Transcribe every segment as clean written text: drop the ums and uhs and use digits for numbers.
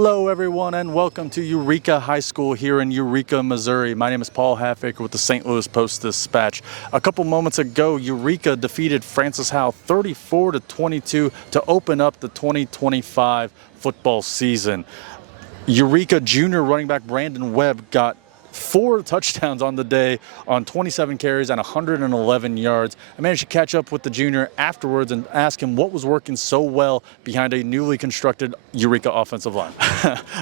Hello, everyone, and welcome to Eureka High School here in Eureka, Missouri. My name is Paul Halfacre with the St. Louis Post-Dispatch. A couple moments ago, Eureka defeated Francis Howell 34-22 to open up the 2025 football season. Eureka junior running back Brandon Webb got 4 touchdowns on the day on 27 carries and 111 yards. I managed to catch up with the junior afterwards and ask him what was working so well behind a newly constructed Eureka offensive line.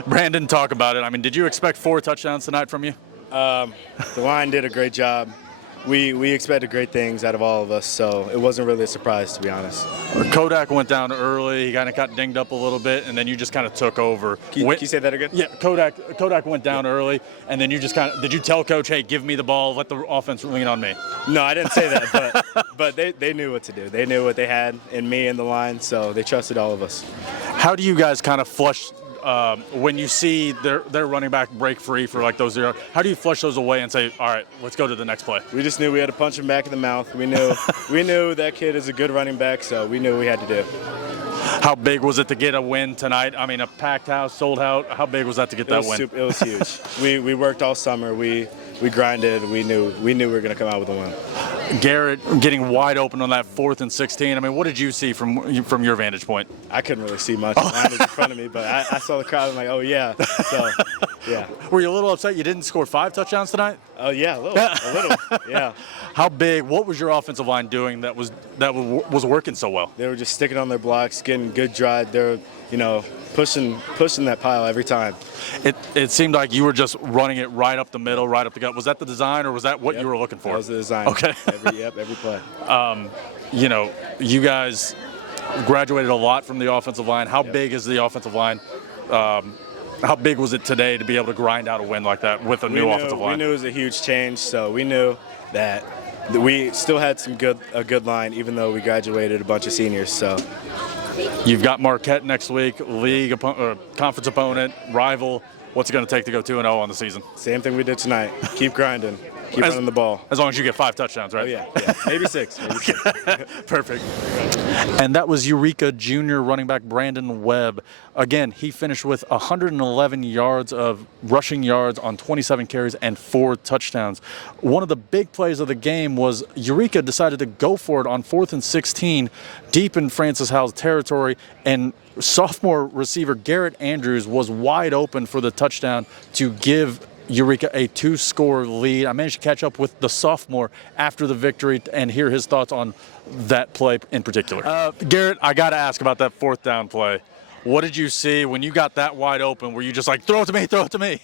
Brandon, talk about it. I mean, did you expect 4 touchdowns tonight from you? The line did a great job. We expected great things out of all of us, so it wasn't really a surprise, to be honest. Kodak went down early. He kind of got dinged up a little bit, and then you just kind of took over. Can you say that again? Yeah, Kodak went down early, and then you just kind of – did you tell Coach, hey, give me the ball, let the offense lean on me? No, I didn't say that, but they knew what to do. They knew what they had in me and the line, so they trusted all of us. How do you guys kind of flush when you see their running back break free for like those 0, how do you flush those away and say, all right, let's go to the next play? We just knew we had to punch him back in the mouth. We knew that kid is a good running back, so we knew what we had to do. How big was it to get a win tonight? I mean, a packed house, sold out. How big was that to get that win? It was huge. We worked all summer. We grinded. We knew we were going to come out with a win. Garrett getting wide open on that 4th and 16. I mean, what did you see from your vantage point? I couldn't really see much. The line was in front of me, but I saw the crowd. I'm like, oh yeah. So, yeah. Were you a little upset you didn't score 5 touchdowns tonight? Oh yeah, a little. Yeah. How big? What was your offensive line doing that was working so well? They were just sticking on their blocks, getting good drive. They're pushing that pile every time. It seemed like you were just running it right up the middle, right up the gut. Was that the design, or was that what you were looking for? That was the design. Okay. Every play. You guys graduated a lot from the offensive line. How big is the offensive line? How big was it today to be able to grind out a win like that with a new offensive line? We knew it was a huge change, so we knew that we still had a good line, even though we graduated a bunch of seniors. So. You've got Marquette next week, conference opponent, rival. What's it going to take to go 2-0 on the season? Same thing we did tonight. Keep grinding. Keep running the ball. As long as you get 5 touchdowns, right? Oh, yeah. Maybe 6. Perfect. And that was Eureka junior running back Brandon Webb. Again, he finished with 111 yards of rushing yards on 27 carries and 4 touchdowns. One of the big plays of the game was Eureka decided to go for it on 4th and 16 deep in Francis Howell's territory, and sophomore receiver Garrett Andrews was wide open for the touchdown to give Eureka a 2-score lead. I managed to catch up with the sophomore after the victory and hear his thoughts on that play in particular. Garrett, I got to ask about that 4th down play. What did you see when you got that wide open? Were you just like, throw it to me, throw it to me?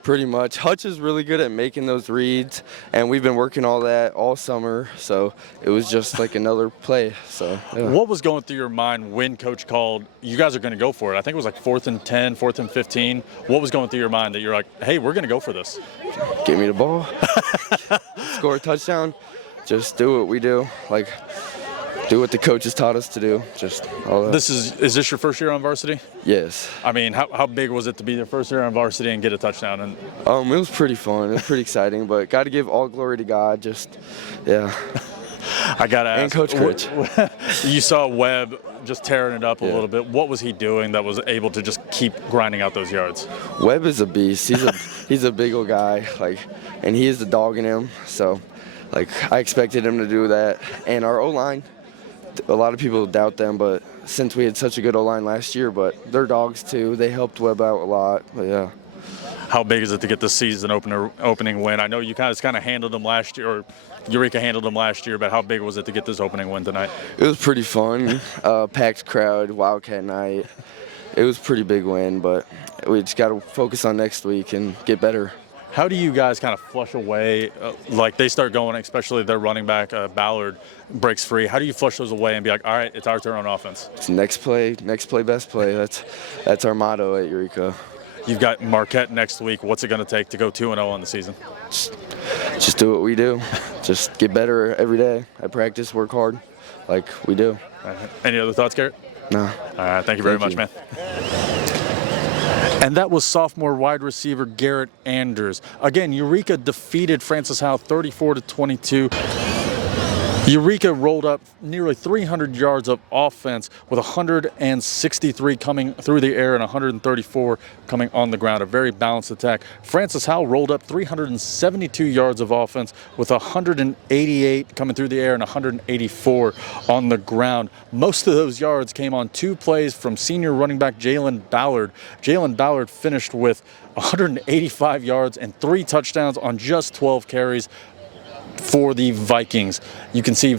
Pretty much. Hutch is really good at making those reads, and we've been working all that all summer, so it was just like another play. So, yeah. What was going through your mind when Coach called, you guys are going to go for it? I think it was like 4th and 10, 4th and 15. What was going through your mind that you're like, hey, we're going to go for this? Give me the ball. Score a touchdown. Just do what we do. Like, do what the coaches taught us to do. Just all that. Is this your first year on varsity? Yes. I mean, how big was it to be your first year on varsity and get a touchdown? And it was pretty fun. It was pretty exciting, but got to give all glory to God. Just, yeah. I got to ask. And Coach Critch. You saw Webb just tearing it up a little bit. What was he doing that was able to just keep grinding out those yards? Webb is a beast. He's a big old guy, and he is the dog in him. So, I expected him to do that. And our O-line, a lot of people doubt them, but since we had such a good O-line last year, but they're dogs too. They helped Webb out a lot, but yeah. How big is it to get this season opening win? I know you guys kind of handled them last year, or Eureka handled them last year, but how big was it to get this opening win tonight? It was pretty fun. Packed crowd, Wildcat night. It was a pretty big win, but we just got to focus on next week and get better. How do you guys kind of flush away, like they start going, especially their running back, Ballard, breaks free. How do you flush those away and be like, all right, it's our turn on offense? It's next play, best play. That's our motto at Eureka. You've got Marquette next week. What's it going to take to go 2-0 on the season? Just do what we do. Just get better every day. I practice, work hard like we do. Any other thoughts, Garrett? No. All right, thank you very much, man. And that was sophomore wide receiver Garrett Andrews. Again, Eureka defeated Francis Howell 34-22. Eureka rolled up nearly 300 yards of offense with 163 coming through the air and 134 coming on the ground. A very balanced attack. Francis Howell rolled up 372 yards of offense with 188 coming through the air and 184 on the ground. Most of those yards came on 2 plays from senior running back Jalen Ballard. Jalen Ballard finished with 185 yards and 3 touchdowns on just 12 carries for the Vikings. You can see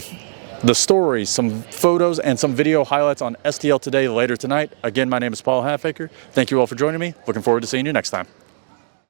the stories, some photos, and some video highlights on STL Today later tonight. Again, my name is Paul Halfacre. Thank you all for joining me. Looking forward to seeing you next time.